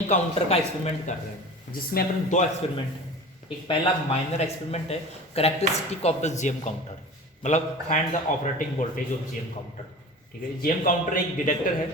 Counter का experiment कर रहे हैं जिसमें अपन दो एक्सपेरिमेंट है। एक पहला माइनर एक्सपेरिमेंट है characteristic of the GM counter, मतलब find the operating voltage of GM counter. ठीक है, जीएम काउंटर एक डिटेक्टर है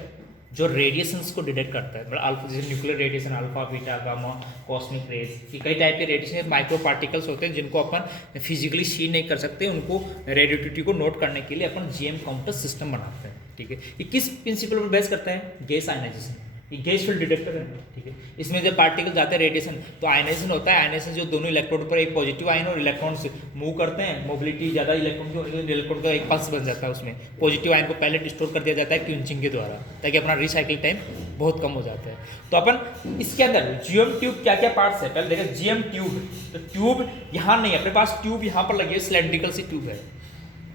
जो रेडिएशंस को डिटेक्ट करता है, मतलब अल्फा, जैसे nuclear radiation, alpha, beta, gamma, cosmic rays, ये कई टाइप के रेडिएशन माइक्रो पार्टिकल्स होते हैं जिनको अपन फिजिकली सी नहीं कर सकते, उनको रेडियोटिविटी को नोट करने के लिए अपन जीएम काउंटर सिस्टम बनाते हैं। ठीक है, ये किस प्रिंसिपल पर बेस करता है? Gas ionization. ये गैस फील्ड डिटेक्टर है। ठीक है, इसमें जब पार्टिकल जाते हैं रेडिएशन तो आयनाइजेशन होता है। आयनाइजेशन जो दोनों इलेक्ट्रोड पर एक पॉजिटिव आयन और इलेक्ट्रॉन से मूव करते हैं, मोबिलिटी ज़्यादा इलेक्ट्रॉन की होने इलेक्ट्रॉन का एक पल्स बन जाता है, उसमें पॉजिटिव आयन को पहले डिस्टोर कर दिया जाता है क्विंचिंग के द्वारा, ताकि अपना रिसाइकिल टाइम बहुत कम हो जाता है। तो अपन इसके अंदर जीएम ट्यूब क्या क्या पार्ट्स है पहले देखा। जीएम ट्यूब, तो ट्यूब यहाँ नहीं है अपने पास, ट्यूब यहाँ पर लगी है, सिलेंड्रिकल सी ट्यूब है।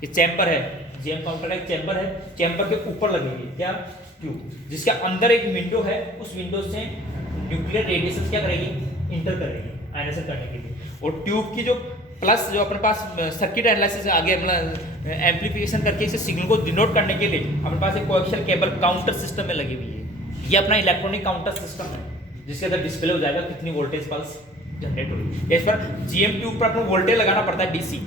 ये चैम्बर है, जीएम काउंटर का एक चैम्बर है, चैम्बर के ऊपर लगी हुई है क्या? ट्यूब, जिसके अंदर एक विंडो है, उस विंडो से न्यूक्लियर रेडिएशन क्या करेगी? इंटर करेगी आयनाइजेशन करने के लिए। और ट्यूब की जो प्लस जो अपने पास सर्किट एनालिसिस आगे मतलब एम्पलीफिकेशन करके इसे सिग्नल को डिनोट करने के लिए अपने पास एक कोएक्सियल केबल काउंटर सिस्टम में लगी हुई है। ये अपना इलेक्ट्रॉनिक काउंटर सिस्टम है जिसके अंदर डिस्प्ले हो जाएगा कितनी वोल्टेज पल्स जनरेट होगी। इस पर जीएम ट्यूब पर अपना वोल्टेज लगाना पड़ता है डीसी।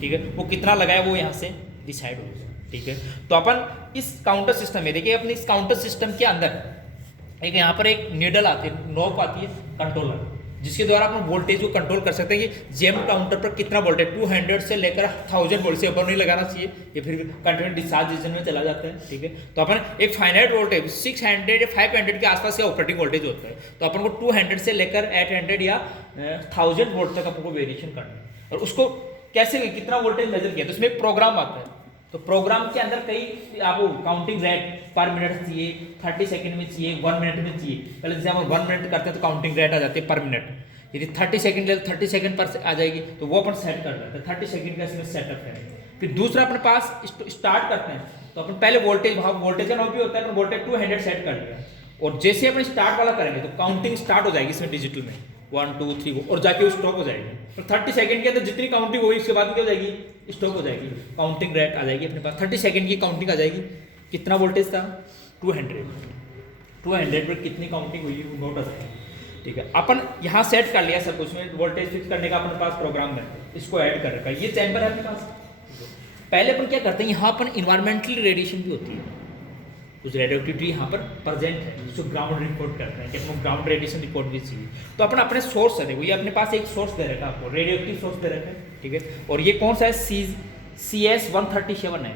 ठीक है, वो कितना लगाए वो यहाँ से डिसाइड होगा। ठीक है, तो अपन इस काउंटर सिस्टम में देखिए, अपने इस काउंटर सिस्टम के अंदर एक यहाँ पर एक नीडल आती है, नॉब आती है, कंट्रोलर, जिसके द्वारा अपन वोल्टेज को कंट्रोल कर सकते हैं कि जीएम काउंटर पर कितना वोल्टेज 200 से लेकर 1000 वोल्ट से ऊपर नहीं लगाना चाहिए, ये फिर कंटिन्यू डिस्चार्ज रीजन में चला जाता है। ठीक है, तो अपन एक फाइनाइट वोल्टेज 600 या 500 के आसपास या ऑपरेटिंग वोल्टेज होता है, तो अपन को 200 से लेकर 800 या 1000 वोल्ट तक अपन को वेरिएशन करना है। और उसको कैसे कितना वोल्टेज मेजर किया, तो उसमें एक प्रोग्राम आता है। तो प्रोग्राम के अंदर कई आपको काउंटिंग रेट पर मिनट चाहिए, 30 सेकंड में चाहिए, 1 मिनट में चाहिए। पहले जैसे हम 1 मिनट करते हैं तो काउंटिंग रेट आ जाती है पर मिनट। यदि 30 सेकंड ले 30 सेकंड पर आ जाएगी तो वो अपन सेट कर देते हैं, 30 सेकंड का इसमें सेटअप है। फिर दूसरा अपने पास स्टार्ट करते हैं, तो अपन पहले वोल्टेज वोल्टेज का नॉब भी होता है, अपन वोल्टेज 200 सेट कर लिया, और जैसे अपन स्टार्ट वाला करेंगे तो काउंटिंग स्टार्ट हो जाएगी इसमें डिजिटल में 1 2 3 और जाके वो स्टॉप हो जाएगी। तो 30 सेकंड के अंदर जितनी काउंटिंग होगी उसके बाद क्या हो जाएगी? स्टॉप हो जाएगी। काउंटिंग रेट आ जाएगी अपने पास, 30 सेकंड की काउंटिंग आ जाएगी। कितना वोल्टेज था? 200 पर कितनी काउंटिंग हुई वो नोट आ जाएगी। ठीक है, अपन यहाँ सेट कर लिया सब कुछ में, वोल्टेज फिक्स करने का अपने पास प्रोग्राम है, इसको ऐड कर रखा है। ये चैम्बर है अपने पास। पहले अपन क्या करते हैं, यहाँ पर इन्वायरमेंटल रेडिएशन भी होती है, कुछ रेडियोएक्टिविटी यहाँ पर प्रेजेंट है जिसको ग्राउंड रिपोर्ट करते हैं कि अपने ग्राउंड रेडिएशन रिपोर्ट भी चाहिए। तो अपन अपने सोर्स है, देखो ये अपने पास एक सोर्स दे रखा है आपको, रेडियोएक्टिव सोर्स दे रखा है। ठीक है, और ये कौन सा है? CS137 है।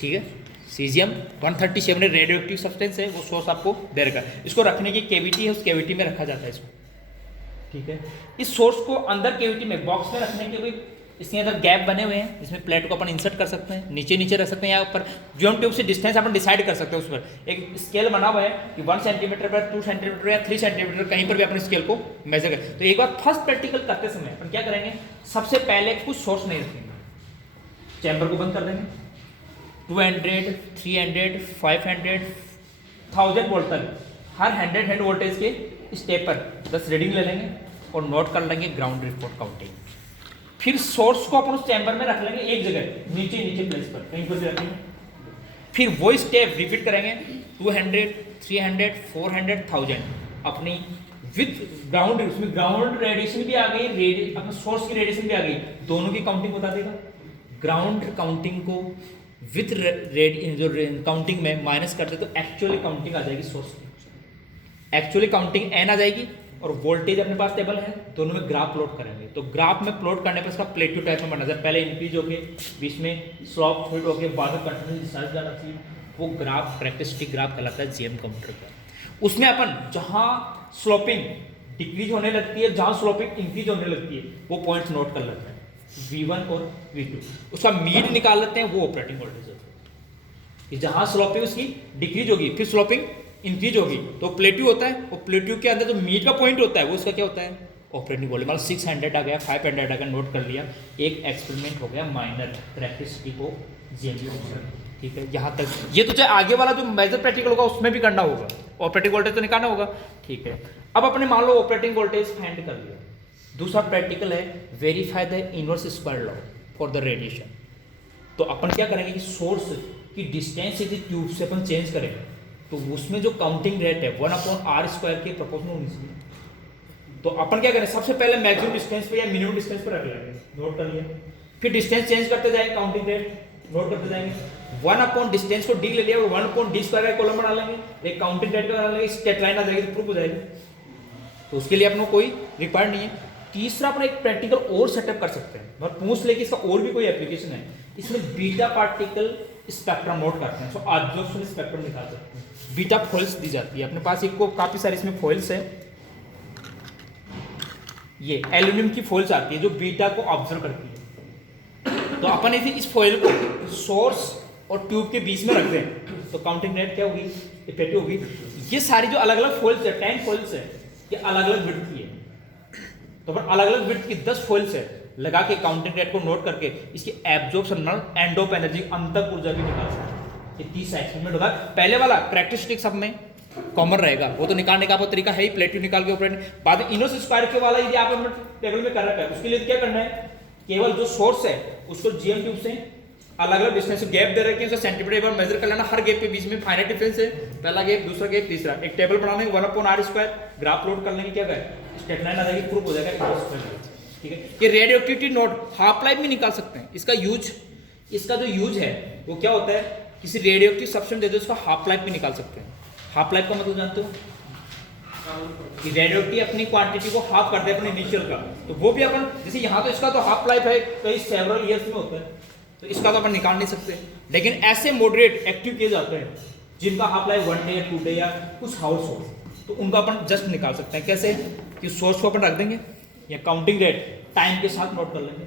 ठीक है, सीजियम 137 रेडियोएक्टिव सब्सटेंस है, वो सोर्स आपको दे रखा है। इसको रखने की केविटी है, उस केविटी में रखा जाता है इसको। ठीक है, इस सोर्स को अंदर केविटी में बॉक्स में रखने के लिए इसके अंदर गैप बने हुए हैं, इसमें प्लेट को अपन इंसर्ट कर सकते हैं, नीचे नीचे रख सकते हैं, या ऊपर जीएम ट्यूब से डिस्टेंस अपन डिसाइड कर सकते हैं। उस पर एक स्केल बना हुआ है कि 1 सेंटीमीटर पर 2 सेंटीमीटर या 3 सेंटीमीटर कहीं पर भी अपने स्केल को मेजर करें। तो एक बार फर्स्ट प्रैक्टिकल करते समय अपन क्या करेंगे, सबसे पहले कुछ सोर्स नहीं रखेंगे, चैम्बर को बंद कर देंगे, 200 300 500 1000 वोल्ट तक हर 100 वोल्टेज के स्टेप पर 10 रीडिंग ले लेंगे और नोट कर लेंगे ग्राउंड रिपोर्ट काउंटिंग। फिर सोर्स को अपन उस चैम्बर में रख लेंगे एक जगह, नीचे नीचे प्लेस पर कहीं पर भी रखेंगे। फिर वो स्टेप रिपीट करेंगे 200 300 400 1000 अपनी विथ ग्राउंड, उसमें ग्राउंड रेडिएशन भी आ गई, अपने सोर्स की रेडिएशन भी आ गई, दोनों की काउंटिंग बता देगा। ग्राउंड काउंटिंग को विथ जो काउंटिंग में माइनस करते तो एक्चुअली काउंटिंग आ जाएगी सोर्स की, एक्चुअली काउंटिंग एन आ जाएगी। और वोल्टेज अपने पास टेबल है, दोनों में ग्राफ प्लॉट करेंगे। तो ग्राफ में प्लॉट करने पर इसका प्लेट्यू टाइप में बनना चाहिए, पहले इंक्रीज होके बीच में स्लॉप फीड होके बाद में कंटिन्यूस डिस्चार्ज जाना चाहिए। वो ग्राफ कैरेक्टरिस्टिक ग्राफ कहलाता है जीएम काउंटर का। उसमें अपन जहाँ स्लोपिंग डिक्रीज होने लगती है, जहाँ स्लोपिंग इंक्रीज होने लगती है, वो पॉइंट्स नोट कर लेते हैं, V1 और V2, उसका मीन निकाल लेते हैं, वो ऑपरेटिंग वोल्टेज होता है। जहाँ स्लोपिंग उसकी डिक्रीज होगी फिर स्लोपिंग इंक्रीज होगी तो प्लेट्यू होता है, और प्लेट्यू के अंदर जो मीट का पॉइंट होता है वो उसका क्या होता है? Operating voltage. मतलब 600 आ गया, 500 आ गया, नोट कर लिया। एक एक्सपेरिमेंट हो गया minor characteristic of GM counter. ठीक है, यहाँ तक ये तो चाहे आगे वाला जो मेजर प्रैक्टिकल होगा उसमें भी करना होगा, ऑपरेटिंग वोल्टेज तो निकालना होगा। ठीक है, अब अपने मान लो ऑपरेटिंग वोल्टेज फाइंड कर लिया। दूसरा प्रैक्टिकल है verify the inverse square law for the radiation. तो अपन क्या करेंगे कि सोर्स की डिस्टेंस यदि ट्यूब से अपन चेंज करें तो उसमें जो काउंटिंग रेट है 1/r² के प्रोपोर्शनल होनी चाहिए। तो अपन क्या करें, सबसे पहले मैक्सिमम डिस्टेंस पे या मिनिमम डिस्टेंस पे रख लेंगे, नोट कर लिया। फिर डिस्टेंस चेंज करते जाएंगे, काउंटिंग रेट नोट करते जाएंगे। 1/डिस्टेंस को d ले लिया और 1/d² का कॉलम बना लेंगे, एक काउंटिंग रेट का बना लेंगे, स्ट्रेट लाइन आ जाएगी तो प्रूफ हो जाएगी। तो उसके लिए अपना कोई रिक्वायर्ड नहीं है। तीसरा अपना एक प्रैक्टिकल और सेटअप कर सकते हैं, और पूछ ले कि इसका और भी कोई एप्लीकेशन है। इसमें बीटा पार्टिकल स्पेक्ट्रम नोट करते हैं, सो एब्जॉर्प्शन स्पेक्ट्रम निकाल सकते हैं। बीटा फॉइल्स दी जाती है अपने पास, एक को काफी सारी इसमें फॉइल्स है। ये एल्यूमिनियम की फॉइल्स आती है जो बीटा को ऑब्जर्व करती है। तो अपन इस फॉइल को सोर्स और ट्यूब के बीच में रख दें तो काउंटिंग रेट क्या होगी, इफेक्टिव होगी। ये सारी जो अलग अलग फॉइल्स है, 10 फॉइल्स है, ये अलग अलग विड्थ की है। तो अपन अलग अलग विड्थ की 10 फॉइल्स है लगा के काउंटिंग रेट को नोट करके इसकी एब्जॉर्प्शन एंड ऑफ एनर्जी अंतक ऊर्जा भी निकाल सकते हैं। ये 30 एक्सपेरिमेंट होगा। पहले वाला कैरेक्टरिस्टिक सब में कॉमन रहेगा, वो तो निकालने का तरीका है ही, प्लेटिव निकाल के ऑपरेट। बाद में इनोस स्क्वायर के वाला यदि आप टेबल में कर रखा है, उसके लिए क्या करना है, केवल जो सोर्स है उसको जीएम ट्यूब से अलग अलग डिस्टेंस गैप दे रखे हैं, सेंटीमीटर एक बार मेजर कर लेना। हर गैप के बीच में फाइनाइट डिफरेंस है, पहला गैप, दूसरा गैप, तीसरा। एक टेबल बना लेंगे 1/r², ग्राफ प्लॉट कर लेंगे, क्या है स्ट्रेट लाइन आ जाएगी, प्रूफ हो जाएगा। ठीक है, ये रेडियोएक्टिविटी नोट हाफ लाइफ में निकाल सकते हैं। इसका जो यूज है वो क्या होता है, किसी रेडियोएक्टिव सब्सटेंस दे दो, उसका हाफ लाइफ में निकाल सकते हैं। हाफ लाइफ का मतलब जानते हो कि रेडियोएक्टिव अपनी क्वांटिटी को हाफ कर दे अपने इनिशियल का, तो वो भी अपन जैसे यहाँ तो इसका तो हाफ लाइफ है कई सेवरल ईयर्स में होता है, तो इसका तो अपन निकाल नहीं सकते। लेकिन ऐसे मॉडरेट एक्टिव केस आते हैं जिनका हाफ लाइफ 1 डे या 2 डे या कुछ हाउस हो, तो उनका अपन जस्ट निकाल सकते हैं। कैसे कि सोर्स को अपन रख देंगे या काउंटिंग रेट टाइम के साथ नोट कर लेंगे,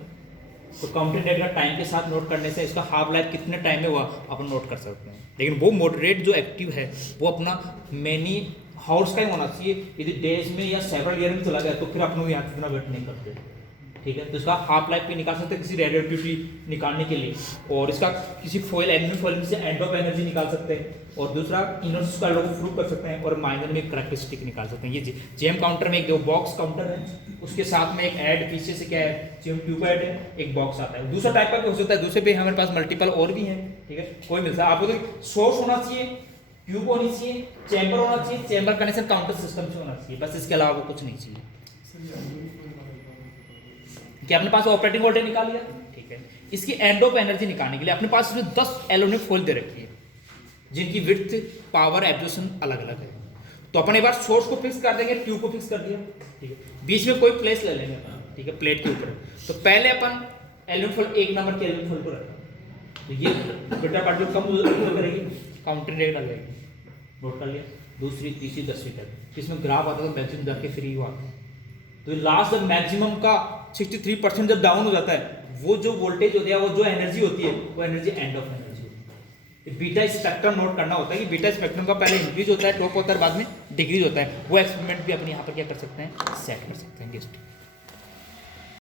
तो काउंटिंग रेट का टाइम के साथ नोट करने से इसका हाफ लाइफ कितने टाइम में हुआ अपन नोट कर सकते हैं। लेकिन वो मॉडरेट जो एक्टिव है वो अपना मैनी हाउस का ही होना चाहिए। यदि डेज में या सेवरल ईयर में चला गया तो फिर अपन यहाँ कितना वेट नहीं करते। ठीक है, तो इसका हाफ लाइफ भी निकाल सकते हैं किसी रेडियोएक्टिविटी निकालने के लिए, और इसका किसी फॉइल एल्यूमिनियम फॉइल से एंड ऑफ एनर्जी निकाल सकते हैं, और दूसरा इनर्स स्क्वायर को प्रूव कर सकते हैं, और माइनर में कैरेक्टरिस्टिक निकाल सकते हैं। ये जेएम काउंटर में एक दो बॉक्स काउंटर है, उसके साथ में एक ऐड पीछे से क्या है जेएम ट्यूब ऐड है, एक बॉक्स आता है। दूसरा टाइप का भी हो सकता है, दूसरे पे हमारे पास मल्टीपल और भी है। ठीक है, कोई मिलता है आपको, तो सोर्स होना चाहिए, ट्यूब होनी चाहिए, चैम्बर होना चाहिए, चैम्बर कनेक्शन काउंटर सिस्टम से होना चाहिए, बस इसके अलावा कुछ नहीं चाहिए। क्या अपने पास ऑपरेटिंग वोल्टेज निकाल लिया। ठीक है, इसकी एंड ऑफ एनर्जी निकालने के लिए अपने पास इसमें 10 एल्यूमिनियम फॉइल दे रखी है जिनकी विड्थ पावर एब्जॉर्प्शन अलग अलग है। तो अपन एक बार सोर्स को फिक्स कर देंगे, ट्यूब को फिक्स कर दिया। ठीक है, बीच में कोई प्लेस ले लेंगे अपन, ठीक है, प्लेट के ऊपर। तो पहले अपन एल्यूमिनियम फॉइल 1 नंबर के एल्यूमिनियम फॉइल को रखा, तो ये बीटा पार्टिकल कम करेगी, काउंटिंग रेट लगेगी, नोट कर लिया। दूसरी, तीसरी, 10वीं तक इसमें ग्राफ आता है, मैक्सिमम जाके फ्री हुआ। तो लास्ट जब मैक्सिमम का 63% जब डाउन हो जाता है, वो जो वोल्टेज होता है, वो जो एनर्जी होती है, वो एनर्जी एंड ऑफ एनर्जी होती है। बीटा स्पेक्ट्रम नोट करना होता है कि बीटा स्पेक्ट्रम का पहले इंक्रीज होता है, टॉप होता है, बाद में डिक्रीज होता है। वो एक्सपेरिमेंट भी अपने यहाँ पर क्या कर सकते हैं, सेट कर सकते हैं गेस्ट।